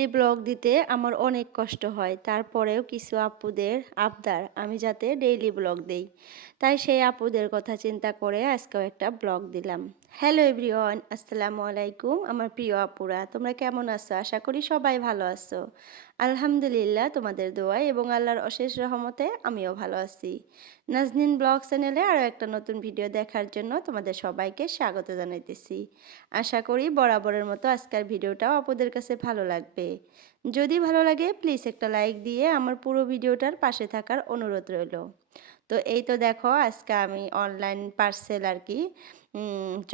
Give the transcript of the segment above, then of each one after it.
Daily blog দিতে আমার অনেক কষ্ট হয়, তারপরেও কিছু আপুদের আবদার আমি যাতে ডেইলি ব্লগ দেই, তাই সেই আপুদের কথা চিন্তা করে আজকেও একটা ব্লগ দিলাম। হ্যালো এভরিওয়ান, আসসালামু আলাইকুম আমার প্রিয় আপুরা, তোমরা কেমন আছো? আশা করি সবাই ভালো আছো। আলহামদুলিল্লাহ তোমাদের দোয়ায় এবং আল্লাহর অশেষ রহমতে আমিও ভালো আছি। নাজনীন ব্লগ চ্যানেলে আরও একটা নতুন ভিডিও দেখার জন্য তোমাদের সবাইকে স্বাগত জানাইতেছি। আশা করি বরাবরের মতো আজকের ভিডিওটাও আপনাদের কাছে ভালো লাগবে। যদি ভালো লাগে প্লিজ একটা লাইক দিয়ে আমার পুরো ভিডিওটার পাশে থাকার অনুরোধ রইল। তো এই তো দেখো আজকে আমি অনলাইন পার্সেল আর কি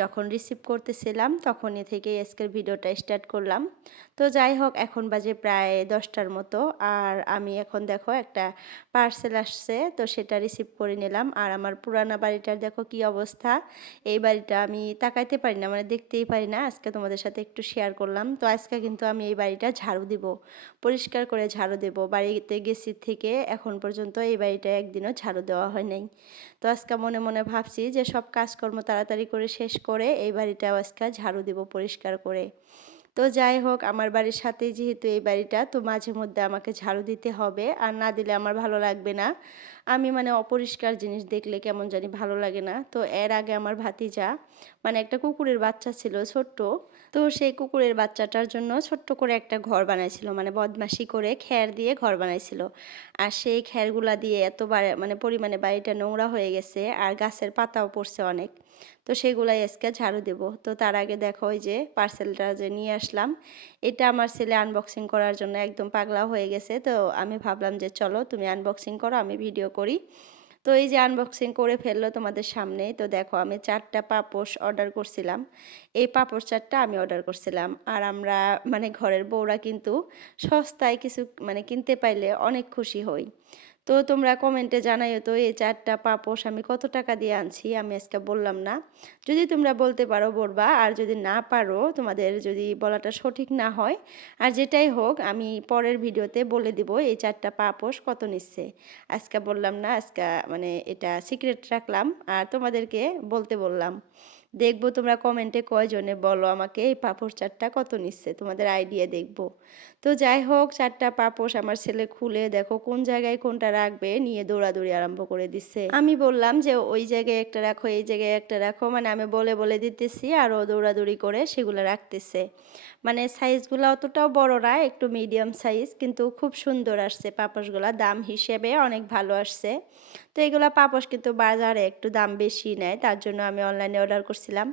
যখন রিসিভ করতেছিলাম তখনই থেকে আজকের ভিডিওটা স্টার্ট করলাম। তো যাই হোক, এখন বাজে প্রায় 10টার মতো, আর আমি এখন দেখো একটা পার্সেল আসছে তো সেটা রিসিভ করে নিলাম। আর আমার পুরানা বাড়িটার দেখো কি অবস্থা। এই বাড়িটা আমি তাকাইতে পারি না, মানে দেখতেই পারি না, আজকে তোমাদের সাথে একটু শেয়ার করলাম। তো আজকে কিন্তু আমি এই বাড়িটা ঝাড়ু দিব, পরিষ্কার করে ঝাড়ু দেব। বাড়িতে গেছি থেকে এখন পর্যন্ত এই বাড়িটা একদিনও ঝাড়ু দেওয়া হয় নাই। তো আজকে মনে মনে ভাবছি যে সব কাজকর্ম তাড়াতাড়ি করে শেষ করে এই বাড়িটাও আজকে ঝাড়ু দেব পরিষ্কার করে। তো যাই হোক, আমার বাড়ির সাথেই যেহেতু এই বাড়িটা, তো মাঝে মধ্যে আমাকে ঝাড়ু দিতে হবে, আর না দিলে আমার ভালো লাগবে না। আমি মানে অপরিষ্কার জিনিস দেখলে কেমন জানি ভালো লাগে না। তো এর আগে আমার ভাতিজা মানে একটা কুকুরের বাচ্চা ছিল ছোট্ট, তো সেই কুকুরের বাচ্চাটার জন্য ছোট্ট করে একটা ঘর বানাইছিল, মানে বদমাশি করে খ্যার দিয়ে ঘর বানাইছিল। আর সেই খ্যারগুলা দিয়ে এতবার মানে পরিমাণে বাড়িটা নোংরা হয়ে গেছে, আর গাছের পাতাও পড়ছে অনেক। তো সেগুলাই আজকে ঝাড়ু দেব। তো তার আগে দেখো ওই যে পার্সেলটা যে নিয়ে আসলাম, এটা আমার ছেলে আনবক্সিং করার জন্য একদম পাগলা হয়ে গেছে। তো আমি ভাবলাম যে চলো তুমি আনবক্সিং করো, আমি ভিডিও করি। তো এই যে আনবক্সিং করে ফেললো তোমাদের সামনেই। তো দেখো আমি 4টা পাপোশ অর্ডার করছিলাম, এই পাপোশ 4টা আমি অর্ডার করছিলাম। আর আমরা মানে ঘরের বউরা কিন্তু সস্তায় কিছু মানে কিনতে পাইলে অনেক খুশি হই। তো তোমরা কমেন্টে জানাইও তো এই 4টা পাপোশ আমি কত টাকা দিয়ে আনছি, আমি আজকে বললাম না। যদি তোমরা বলতে পারো বলবা, আর যদি না পারো, তোমাদের যদি বলাটা সঠিক না হয়, আর যেটাই হোক আমি পরের ভিডিওতে বলে দিব এই 4টা পাপোশ কত নিচ্ছে। আজকে বললাম না, আজকে মানে এটা সিক্রেট রাখলাম আর তোমাদেরকে বলতে বললাম। দেখবো তোমরা কমেন্টে কয়জনে বলো আমাকে এই পাপোশ 4টা কত নিচ্ছে, তোমাদের আইডিয়া দেখবো। তো যাই হোক, 4টা পাপোশ আমার ছেলে খুলে দেখো কোন জায়গায় কোনটা রাখবে নিয়ে দৌড়াদৌড়ি আরম্ভ করে দিচ্ছে। আমি বললাম যে ওই জায়গায় একটা রাখো, এই জায়গায় একটা রাখো, মানে আমি বলে বলে দিতেছি আর ও দৌড়াদৌড়ি করে সেগুলো রাখতেছে। মানে সাইজগুলো অতটাও বড় না, একটু মিডিয়াম সাইজ, কিন্তু খুব সুন্দর আসছে পাপোশগুলো, দাম হিসেবে অনেক ভালো আসছে। তো এগুলো পাপোশ কিন্তু বাজারে একটু দাম বেশি নেয়, তার জন্য আমি অনলাইনে অর্ডার করছিলাম।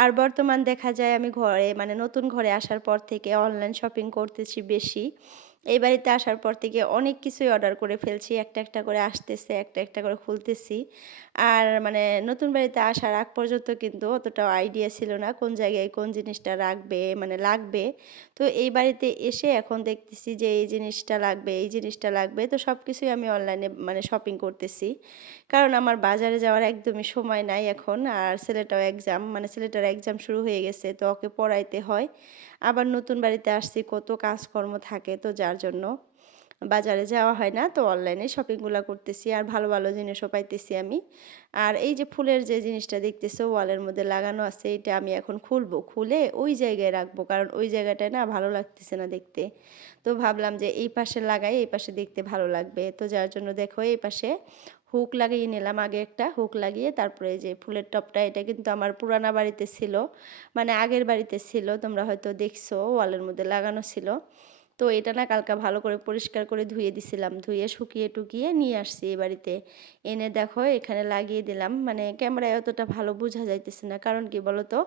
আর বর্তমান দেখা যায় আমি ঘরে মানে নতুন ঘরে আসার পর থেকে অনলাইন শপিং করতেছি বেশি। এই বাড়িতে আসার পর থেকে অনেক কিছুই অর্ডার করে ফেলছি, একটা একটা করে আসতেছে, একটা একটা করে খুলতেছি। আর মানে নতুন বাড়িতে আসার আগ পর্যন্ত কিন্তু অতটাও আইডিয়া ছিল না কোন জায়গায় কোন জিনিসটা রাখবে মানে লাগবে। তো এই বাড়িতে এসে এখন দেখতেছি যে এই জিনিসটা লাগবে, এই জিনিসটা লাগবে, তো সব কিছুই আমি অনলাইনে মানে শপিং করতেছি। কারণ আমার বাজারে যাওয়ার একদমই সময় নাই এখন, আর ছেলেটাও এক্সাম মানে ছেলেটার এক্সাম শুরু হয়ে গেছে, তো ওকে পড়াইতে হয়। আবার নতুন বাড়িতে আসছি, কত কাজকর্ম থাকে, তো যার জন্য বাজারে যাওয়া হয় না, তো অনলাইনে শপিংগুলো করতেছি আর ভালো ভালো জিনিসও পাইতেছি আমি। আর এই যে ফুলের যে জিনিসটা দেখতেছো ওয়ালের মধ্যে লাগানো আছে, এটা আমি এখন খুলবো, খুলে ওই জায়গায় রাখবো, কারণ ওই জায়গাটায় না ভালো লাগতেছে না দেখতে। তো ভাবলাম যে এই পাশে লাগাই, এই পাশে দেখতে ভালো লাগবে, তো যার জন্য দেখো এই পাশে হুক লাগিয়ে নিলাম। আগে একটা হুক লাগিয়ে তারপরে এই যে ফুলের টপটা, এটা কিন্তু আমার পুরানা বাড়িতে ছিল, মানে আগের বাড়িতে ছিল, তোমরা হয়তো দেখছো ওয়ালের মধ্যে লাগানো ছিল। তো এটা না কালকে ভালো করে পরিষ্কার করে ধুয়ে দিছিলাম, ধুয়ে শুকিয়ে টুকিয়ে নিয়ে আসছি এই বাড়িতে। এনে দেখো এখানে লাগিয়ে দিলাম, মানে ক্যামেরায় অতটা ভালো বোঝা যাইতেছে না, কারণ কি বলো তো,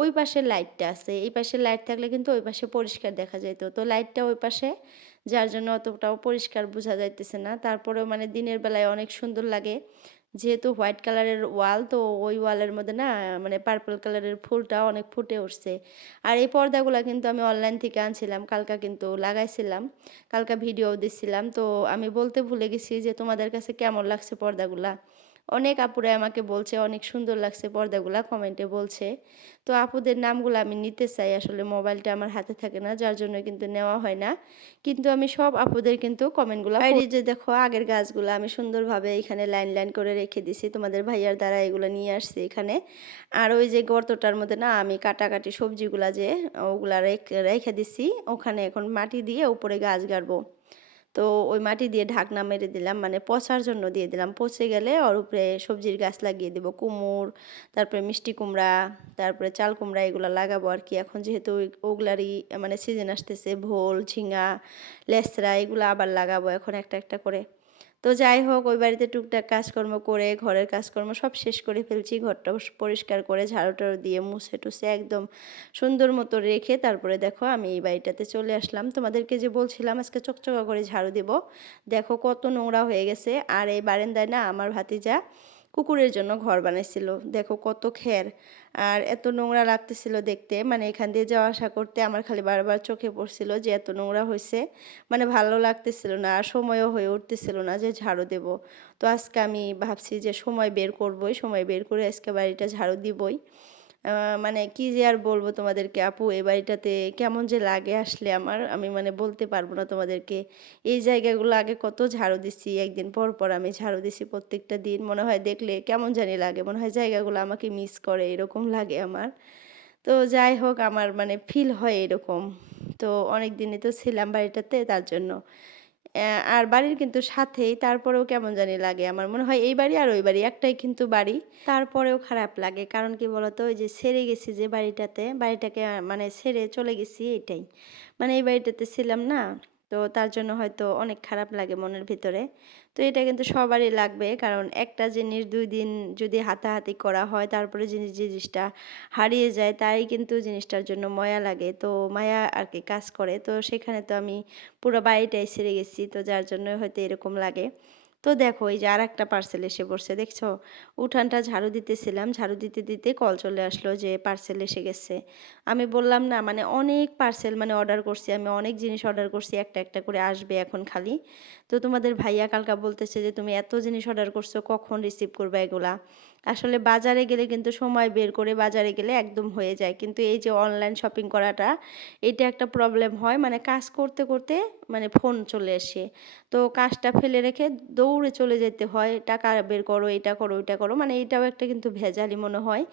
ওই পাশে লাইটটা আছে, এই পাশে লাইট থাকলে কিন্তু ওই পাশে পরিষ্কার দেখা যাইতো, তো লাইটটা ওই পাশে, যার জন্য অতটাও পরিষ্কার বোঝা যাইতেছে না। তারপরেও মানে দিনের বেলায় অনেক সুন্দর লাগে, যেহেতু হোয়াইট কালারের ওয়াল, তো ওই ওয়ালের মধ্যে না মানে পার্পল কালারের ফুলটা অনেক ফুটে উঠছে। আর এই পর্দাগুলো কিন্তু আমি অনলাইন থেকে আনছিলাম, কালকা কিন্তু লাগাইছিলাম, কালকা ভিডিও দিছিলাম। তো আমি বলতে ভুলে গেছি যে তোমাদের কাছে কেমন লাগছে পর্দাগুলা। অনেক আপুরা আমাকে বলছে অনেক সুন্দর লাগছে পর্দাগুলা কমেন্টে বলছে। তো আপুদের নামগুলো আমি নিতে চাই, আসলে মোবাইলটা আমার হাতে থাকে না, যার জন্য কিন্তু নেওয়া হয় না। কিন্তু আমি সব আপুদের কিন্তু কমেন্টগুলা এই যে দেখো আগের গাছগুলা আমি সুন্দরভাবে এখানে লাইন, লাইন করে রেখে দিছি। তোমাদের ভাইয়ার দ্বারা এগুলো নিয়ে আসছি এখানে। আর ওই যে গর্তটার মধ্যে না আমি কাটাকাটি সবজিগুলা যে ওগুলা রেখে দিছি। ওখানে এখন মাটি দিয়ে উপরে গাছ গাড়বো। তো ওই মাটি দিয়ে ঢাকনা মেরে দিলাম, মানে পচার জন্য দিয়ে দিলাম। পচে গেলে ওর উপরে সবজির গাছ লাগিয়ে দেবো, কুমড়, তারপরে মিষ্টি কুমড়া, তারপরে চাল কুমড়া, এগুলো লাগাবো আর কি। এখন যেহেতু ওগুলারই মানে সিজন আসতেছে, ভোল, ঝিঙা, লেসরা, এগুলো আবার লাগাবো এখন একটা একটা করে। তো যাই হোক, ওই বাড়িতে টুকটাক কাজকর্ম করে ঘরের কাজকর্ম সব শেষ করে ফেলছি। ঘরটা পরিষ্কার করে ঝাড়ু টাড়ু দিয়ে মুছে টুছে একদম সুন্দর মতো রেখে তারপরে দেখো আমি এই বাড়িটাতে চলে আসলাম। তোমাদেরকে যে বলছিলাম আজকে চকচকা করে ঝাড়ু দেব, দেখো কত নোংরা হয়ে গেছে। আর এই বারান্দায় না আমার ভাতিজা কুকুরের জন্য ঘর বানাইছিল, দেখো কত খের। আর এত নোংরা লাগতেছিল দেখতে, মানে এখান দিয়ে যাওয়া আসা করতে আমার খালি বারবার চোখে পড়ছিল যে এত নোংরা হয়েছে, মানে ভালো লাগতেছিল না। আর সময়ও হয়ে উঠতেছিল না যে ঝাড়ু দেব। তো আজকে আমি ভাবছি যে সময় বের করবই, সময় বের করে আজকে বাড়িটা ঝাড়ু দিবই। মানে কি যে আর বলবো তোমাদেরকে আপু, এই বাড়িটাতে কেমন যে লাগে আসলে আমার, আমি মানে বলতে পারবো না তোমাদেরকে। এই জায়গাগুলো আগে কত ঝাড়ু দিছি, একদিন পর পর আমি ঝাড়ু দিছি প্রত্যেকটা দিন। মনে হয় দেখলে কেমন জানি লাগে, মনে হয় জায়গাগুলো আমাকে মিস করে, এরকম লাগে আমার। তো যাই হোক, আমার মানে ফিল হয় এরকম। তো অনেক দিনই তো ছিলাম বাড়িটাতে, তার জন্য। আর বাড়ির কিন্তু সাথেই, তারপরেও কেমন জানি লাগে, আমার মনে হয় এই বাড়ি আর ওই বাড়ি একটাই কিন্তু বাড়ি। তারপরেও খারাপ লাগে, কারণ কি বলতো, ওই যে ছেড়ে গেছি যে বাড়িটাতে, বাড়িটাকে মানে ছেড়ে চলে গেছি এটাই। মানে এই বাড়িটাতে ছিলাম না, তো তার জন্য হয়তো অনেক খারাপ লাগে মনের ভিতরে। তো এটা কিন্তু সবারই লাগবে, কারণ একটা জিনিস 2 দিন যদি হাতাহাতি করা হয় তারপরে জিনিসটা হারিয়ে যায়, তাই কিন্তু জিনিসটার জন্য মায়া লাগে। তো মায়া আর কি কাজ করে, তো সেখানে তো আমি পুরো বাড়িটাই ছেড়ে গেছি, তো যার জন্য হয়তো এরকম লাগে। তো দেখো এই যে আর একটা পার্সেল এসে পড়ছে, দেখছো? উঠানটা ঝাড়ু দিতেছিলাম, ঝাড়ু দিতে দিতে কল চলে আসলো যে পার্সেল এসে গেছে। আমি বললাম না, মানে অনেক পার্সেল মানে অর্ডার করছি আমি, অনেক জিনিস অর্ডার করছি, একটা একটা করে আসবে এখন খালি। তো তোমাদের ভাইয়া কালকা বলতেছে যে তুমি এত জিনিস অর্ডার করছো, কখন রিসিভ করবে এগুলা? আসলে বাজারে গেলে কিন্তু সময় বের করে বাজারে গেলে একদম হয়ে যায়, কিন্তু এই যে অনলাইন শপিং করাটা, এটা একটা প্রবলেম হয়। মানে কাজ করতে করতে মানে ফোন চলে আসে, তো কাজটা ফেলে রেখে দৌড়ে চলে যেতে হয়, টাকা বের করো, এটা করো, ওইটা করো, মানে এটাও একটা কিন্তু ভেজালি মনে হয়।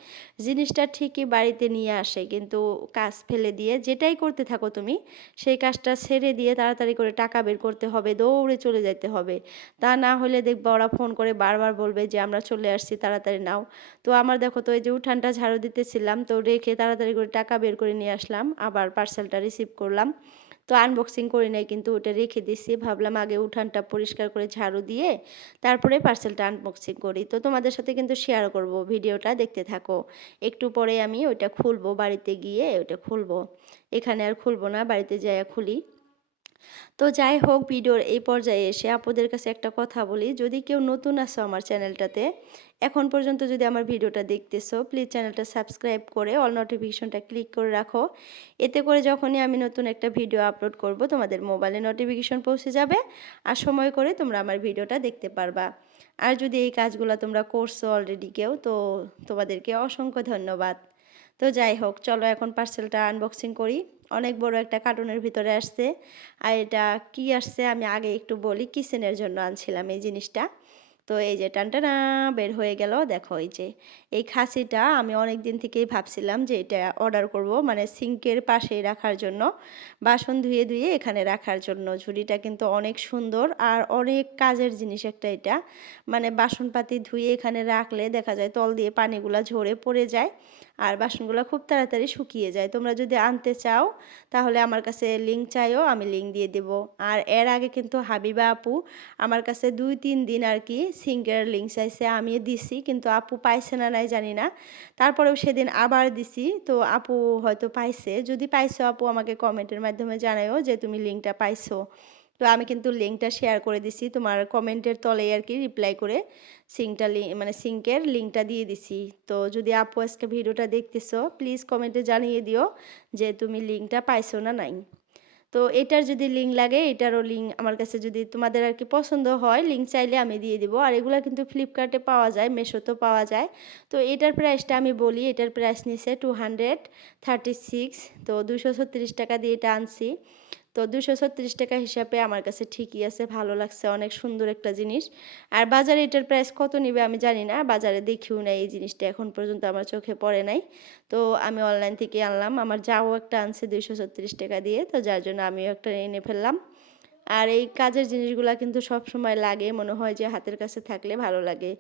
জিনিসটা ঠিকই বাড়িতে নিয়ে আসে, কিন্তু কাজ ফেলে দিয়ে যেটাই করতে থাকো তুমি, সেই কাজটা ছেড়ে দিয়ে তাড়াতাড়ি করে টাকা বের করতে হবে, দৌড়ে চলে যেতে হবে। তা না হলে দেখবা ওরা ফোন করে বারবার বলবে যে আমরা চলে আসছি, তাড়াতাড়ি নাও। তো আমার দেখো, তো এই যে উঠানটা ঝাড়ু দিতেছিলাম, তো রেখে তাড়াতাড়ি করে টাকা বের করে নিয়ে আসলাম, আবার পার্সেলটা রিসিভ করলাম। তো আনবক্সিং করি নাই, কিন্তু ওটা রেখে দিছি, ভাবলাম আগে উঠানটা পরিষ্কার করে ঝাড়ু দিয়ে তারপরে পার্সেলটা আনবক্সিং করি। তো তোমাদের সাথে কিন্তু শেয়ার করব, ভিডিওটা দেখতে থাকো। একটু পরে আমি ওইটা খুলবো, বাড়িতে গিয়ে ওইটা খুলবো। এখানে আর খুলবো না, বাড়িতে যাইয়া খুলি। তো যাই হোক, ভিডিওর এই পর্যায়ে এসে আপুদের কাছে একটা কথা বলি, যদি কেউ নতুন আসো আমার চ্যানেলটাতে, এখন পর্যন্ত যদি আমার ভিডিওটা দেখতেছো, প্লিজ চ্যানেলটা সাবস্ক্রাইব করে অল নোটিফিকেশনটা ক্লিক করে রাখো। এতে করে যখনই আমি নতুন একটা ভিডিও আপলোড করব তোমাদের মোবাইলে নোটিফিকেশন পৌঁছে যাবে, আর সময় করে তোমরা আমার ভিডিওটা দেখতে পারবা। আর যদি এই কাজগুলো তোমরা করছো অলরেডি কেউ, তো তোমাদেরকে অসংখ্য ধন্যবাদ। তো যাই হোক, চলো এখন পার্সেলটা আনবক্সিং করি। অনেক বড় একটা কার্টুনের ভিতরে আসছে। আর এটা কি আসছে আমি আগে একটু বলি, কিচেনের জন্য আনছিলাম এই জিনিসটা। তো এই যে টানটানা বের হয়ে গেল, দেখো এই যে এই খাসিটা আমি অনেক দিন থেকেই ভাবছিলাম যে এটা অর্ডার করব, মানে সিঙ্কের পাশে রাখার জন্য, বাসন ধুয়ে ধুয়ে এখানে রাখার জন্য। ঝুড়িটা কিন্তু অনেক সুন্দর আর অনেক কাজের জিনিস একটা এটা, মানে বাসনপাতি ধুয়ে এখানে রাখলে দেখা যায় তল দিয়ে পানিগুলা ঝরে পড়ে যায়, আর বাসনগুলো খুব তাড়াতাড়ি শুকিয়ে যায়। তোমরা যদি আনতে চাও তাহলে আমার কাছে লিঙ্ক চাইও, আমি লিঙ্ক দিয়ে দেব। আর এর আগে কিন্তু হাবিবা আপু আমার কাছে 2-3 দিন আর কি সিঙ্কের লিঙ্ক চাইছে, আমি দিছি, কিন্তু আপু পাইছে না নাই জানি না। তারপরেও সেদিন আবার দিছি, তো আপু হয়তো পাইছে। যদি পাইছো আপু আমাকে কমেন্টের মাধ্যমে জানাও যে তুমি লিঙ্কটা পাইছো। তো আমি কিন্তু লিঙ্কটা শেয়ার করে দিছি তোমার কমেন্টের তলে আর কি, রিপ্লাই করে সিঙ্কটা মানে সিঙ্কের লিঙ্কটা দিয়ে দিছি। তো যদি আপু আজকে ভিডিওটা দেখতেছো, প্লিজ কমেন্টে জানিয়ে দিও যে তুমি লিঙ্কটা পাইছো না নাই। তো এটার যদি লিঙ্ক লাগে, এটারও লিঙ্ক আমার কাছে যদি তোমাদের আর কি পছন্দ হয়, লিঙ্ক চাইলে আমি দিয়ে দিব। আর এগুলা কিন্তু ফ্লিপকার্টে পাওয়া যায়, মেশোতেও পাওয়া যায়। তো এটার প্রাইসটা আমি বলি, এটার প্রাইস নিছে 236। তো 236 টাকা দিয়ে এটা আনছি। তো 236 টাকা হিসাবে আমার কাছে ঠিকই আছে, ভালো লাগছে, অনেক সুন্দর একটা জিনিস। আর বাজারে এটার প্রাইস কত নিবে আমি জানি না, বাজারে দেখিও নাই এই জিনিসটা, এখন পর্যন্ত আমার চোখে পড়ে নাই। তো আমি অনলাইন থেকে আনলাম, আমার যাও একটা আনছে 236 টাকা দিয়ে, তো যার জন্য আমিও একটা এনে ফেললাম। আর এই কাজের জিনিসগুলা কিন্তু সব সময় লাগে, মনে হয় যে হাতের কাছে থাকলে ভালো লাগে।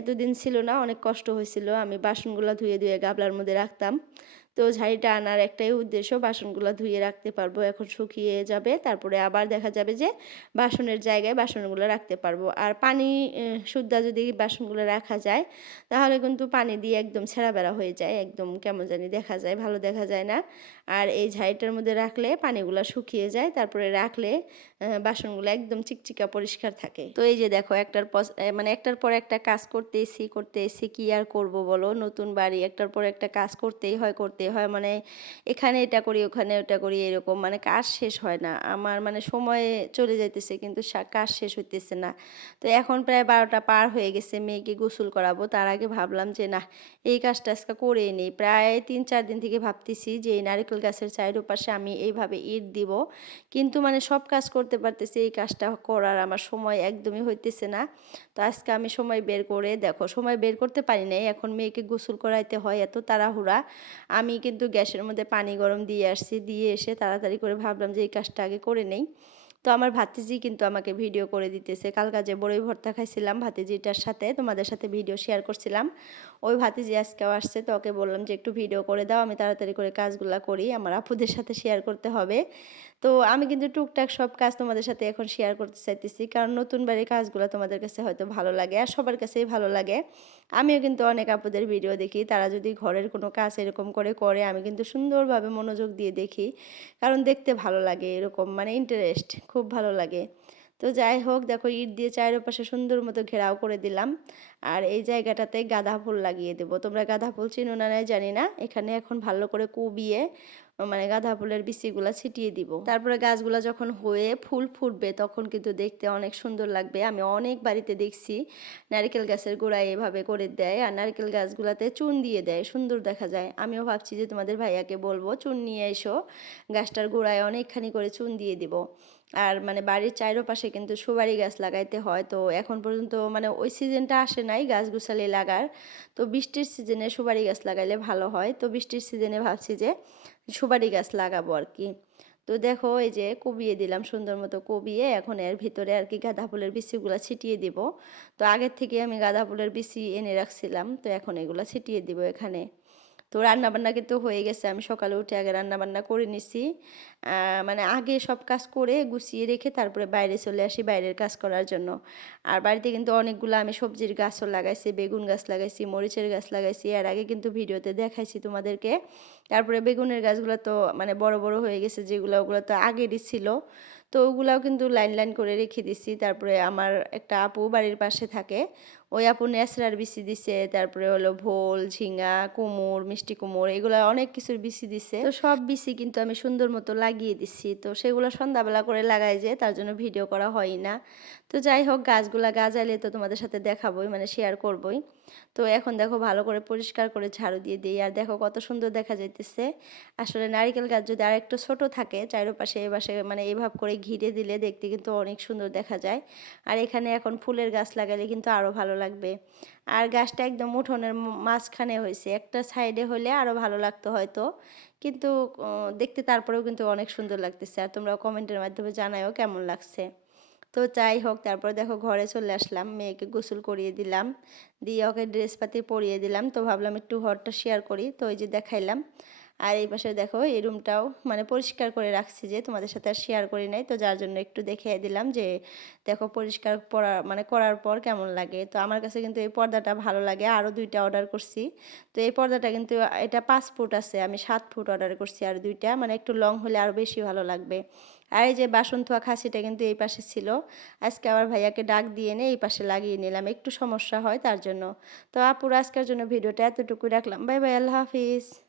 এতদিন ছিল না, অনেক কষ্ট হয়েছিল, আমি বাসনগুলা ধুয়ে ধুয়ে গামলার মধ্যে রাখতাম। তো ঝাড়িটা আনার একটাই উদ্দেশ্য, বাসনগুলো ধুয়ে রাখতে পারবো, এখন শুকিয়ে যাবে, তারপরে আবার দেখা যাবে যে বাসনের জায়গায় বাসনগুলো রাখতে পারবো। আর পানি শুদ্ধা যদি বাসনগুলো রাখা যায়, তাহলে কিন্তু পানি দিয়ে একদম ছেঁড়া বেড়া হয়ে যায়, একদম কেমন জানি দেখা যায়, ভালো দেখা যায় না। আর এই ঝাড়িটার মধ্যে রাখলে পানিগুলো শুকিয়ে যায়, তারপরে রাখলে বাসনগুলো একদম চিকচিকা পরিষ্কার থাকে। তো এই যে দেখো মানে একটার পর একটা কাজ করতেছি, কি আর করব বলো, নতুন বাড়ি, একটার পর একটা কাজ করতেই হয়, মানে এখানে এটা করি ওখানে ওটা করি, এরকম মানে কাজ শেষ হয় না আমার, মানে সময় চলে যাইতেছে কিন্তু কাজ শেষ হইতেছে না। তো এখন প্রায় 12টা পার হয়ে গেছে, মেয়েকে গোসল করাবো, তার আগে ভাবলাম যে না, এই কাজটা আজকে করেই নেই। প্রায় 3-4 দিন থেকে ভাবতেছি যে এই নারিকেল গাছের চারপাশে আমি এইভাবে ইট দিব, কিন্তু মানে সব কাজ করতে পারতেছি, এই কাজটা করার আমার সময় একদমই হইতেছে না। তো আজকে আমি সময় বের করে, দেখো সময় বের করতে পারি নাই, এখন মেয়েকে গোসল করাইতে হয়, এত তাড়াহুড়া। আমি কিন্তু গ্যাসের মধ্যে পানি গরম দিয়ে আসছি, দিয়ে এসে তাড়াতাড়ি করে ভাবলাম যে এই কাজটা আগে করে নেই। তো আমার ভাতিজি কিন্তু আমাকে ভিডিও করে দিতেছে, কালকা যে বড়ই ভর্তা খাইছিলাম ভাতিজিটার সাথে, তোমাদের সাথে ভিডিও শেয়ার করছিলাম, ওই ভাতিজি আজকেও আসছে, তো ওকে বললাম যে একটু ভিডিও করে দাও, আমি তাড়াতাড়ি করে কাজগুলা করি, আমার আপুদের সাথে শেয়ার করতে হবে। তো আমি কিন্তু টুকটাক সব কাজ তোমাদের সাথে এখন শেয়ার করতে চাইতেছি, কারণ নতুন বাড়ির কাজগুলো তোমাদের কাছে হয়তো ভালো লাগে, আর সবার কাছেই ভালো লাগে। আমিও কিন্তু অনেক আপুদের ভিডিও দেখি, তারা যদি ঘরের কোনো কাজ এরকম করে আমি কিন্তু সুন্দরভাবে মনোযোগ দিয়ে দেখি, কারণ দেখতে ভালো লাগে, এরকম মানে ইন্টারেস্ট খুব ভালো লাগে। তো যাই হোক, দেখো ইট দিয়ে চারপাশে সুন্দর মতো ঘেরাও করে দিলাম। আর এই জায়গাটাতে গাঁদা ফুল লাগিয়ে দেবো, তোমরা গাঁদা ফুল চিনো না নাই জানি না, এখানে এখন ভালো করে কুবিয়ে মানে গাঁদা ফুলের বিচিগুলা ছিটিয়ে দিব, তারপরে গাছগুলা যখন হয়ে ফুল ফুটবে তখন কিন্তু দেখতে অনেক সুন্দর লাগবে। আমি অনেক বাড়িতে দেখছি নারকেল গাছের গোড়ায় এভাবে করে দেয়, আর নারকেল গাছগুলাতে চুন দিয়ে দেয়, সুন্দর দেখা যায়। আমিও ভাবছি যে তোমাদের ভাইয়াকে বলবো চুন নিয়ে এসো, গাছটার গোড়ায় অনেকখানি করে চুন দিয়ে দিব। আর মানে বাড়ির চারপাশে কিন্তু সুপারি গাছ লাগাইতে হয়, তো এখন পর্যন্ত মানে ওই সিজনটা আসে নাই গাছ গুছালি লাগার। তো বৃষ্টির সিজনে সুপারি গাছ লাগাইলে ভালো হয়, তো বৃষ্টির সিজনে ভাবছি যে সুপারি গাছ লাগাবো আর কি। তো দেখো এই যে কুবিয়ে দিলাম, সুন্দর মতো কুবিয়ে এখন এর ভিতরে আর কি গাঁদা ফুলের বিচিগুলা ছিটিয়ে দিব। তো আগের থেকে আমি গাঁদা ফুলের বিচি এনে রাখছিলাম, তো এখন এগুলা ছিটিয়ে দিব এখানে। তো রান্নাবান্না কিন্তু হয়ে গেছে, আমি সকালে উঠে আগে রান্নাবান্না করে নিছি, মানে আগে সব কাজ করে গুছিয়ে রেখে তারপরে বাইরে চলে আসি বাইরের কাজ করার জন্য। আর বাড়িতে কিন্তু অনেকগুলো আমি সবজির গাছও লাগাইছি, বেগুন গাছ লাগাইছি, মরিচের গাছ লাগাইছি, এর আগে কিন্তু ভিডিওতে দেখাইছি তোমাদেরকে। তারপরে বেগুনের গাছগুলো তো মানে বড় বড় হয়ে গেছে, যেগুলো ওগুলো তো আগেরই ছিল, তো ওগুলাও কিন্তু লাইন লাইন করে রেখে দিছি। তারপরে আমার একটা আপু বাড়ির পাশে থাকে, ওই আপু ন্যাসরার বিচি দিছে, তারপরে হলো ভোল, ঝিঙা, কুমড়, মিষ্টি কুমড়, এগুলো অনেক কিছুর বিচি দিছে। তো সব বিচি কিন্তু আমি সুন্দর মতো লাগিয়ে দিছি, তো সেগুলো সন্ধ্যাবেলা করে লাগাই, যে তার জন্য ভিডিও করা হয় না। তো যাই হোক, গাছগুলা গাছাইলে তো তোমাদের সাথে দেখাবোই, মানে শেয়ার করবই। তো এখন দেখো ভালো করে পরিষ্কার করে ঝাড়ু দিয়ে দিই, আর দেখো কত সুন্দর দেখা যাইতেছে। আসলে নারিকেল গাছ যদি আর একটু ছোট থাকে, চারপাশে এপাশে মানে এভাবে করে ঘিরে দিলে দেখতে কিন্তু অনেক সুন্দর দেখা যায়। আর এখানে এখন ফুলের গাছ লাগালে কিন্তু আরও ভালো লাগবে। আর গাছটা একদম উঠোনের মাঝখানে হয়েছে, একটা সাইডে হলে আরও ভালো লাগতো হয়তো, কিন্তু দেখতে তারপরেও কিন্তু অনেক সুন্দর লাগতেছে। আর তোমরা কমেন্টের মাধ্যমে জানাও কেমন লাগছে। তো যাই হোক, তারপর দেখো ঘরে চলে আসলাম, মেয়েকে গোসল করিয়ে দিলাম, দিয়ে ওকে ড্রেস পাতি পরিয়ে দিলাম। তো ভাবলাম একটু ঘরটা শেয়ার করি, তো ওই যে দেখাইলাম। আর এই পাশে দেখো এই রুমটাও মানে পরিষ্কার করে রাখছি, যে তোমাদের সাথে আর শেয়ার করি নাই, তো যার জন্য একটু দেখিয়ে দিলাম যে দেখো পরিষ্কার মানে করার পর কেমন লাগে। তো আমার কাছে কিন্তু এই পর্দাটা ভালো লাগে, আরও 2টা অর্ডার করছি। তো এই পর্দাটা কিন্তু এটা 5 ফুট আছে, আমি 7 ফুট অর্ডার করছি, আর 2টা মানে একটু লং হলে আরও বেশি ভালো লাগবে। আর এই যে বাসন ধোয়া খাসিটা কিন্তু এই পাশে ছিল, আজকে আবার ভাইয়াকে ডাক দিয়ে এনে এই পাশে লাগিয়ে নিলাম, একটু সমস্যা হয় তার জন্য। তো আপুর আজকের জন্য ভিডিওটা এতটুকু রাখলাম, বাই বাই, আল্লাহ হাফিজ।